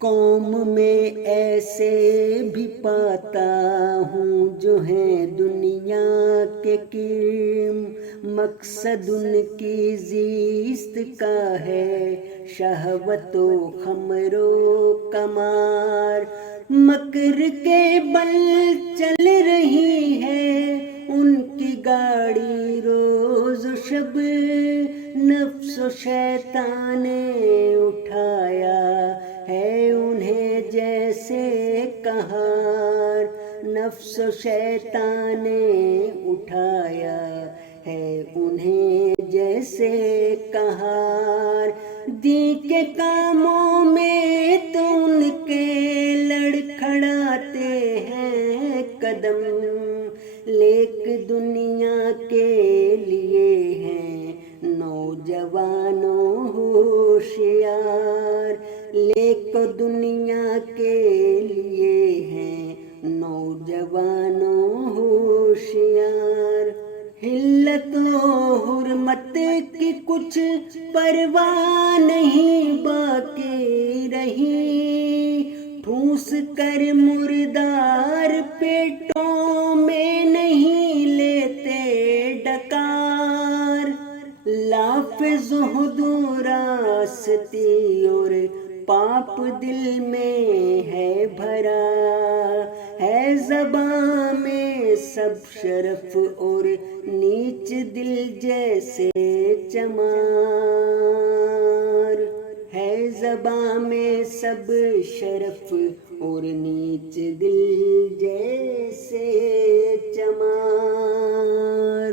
قوم میں ایسے بھی پاتا ہوں جو ہیں دنیا کے کرم، مقصد ان کی زیست کا ہے شہوت و خمر و قمار، مکر کے بل چل رہی ہے ان کی گاڑی روز و شب، نفس و شیطان نے اٹھایا ہے انہیں جیسے قہار، نفس و شیطان نے اٹھایا ہے انہیں جیسے قہار، دین کے کاموں میں تو ان کے لڑکھڑاتے ہیں قدم، لیک دنیا کے لیے ہیں نوجوانوں ہوشیار، لیک دنیا کے لیے ہیں نوجوانوں ہوشیار، حلت و حرمت کی کچھ پرواہ نہیں باقی رہی، ٹھوس کر مردار پیٹوں میں نہیں لیتے ڈکار، لاف زہد و راستی اور پاپ دل میں ہے بھرا، ہے زباں میں سب شرف اور نیچ دل جیسے چمار، ہے زباں میں سب شرف اور نیچ دل جیسے چمار۔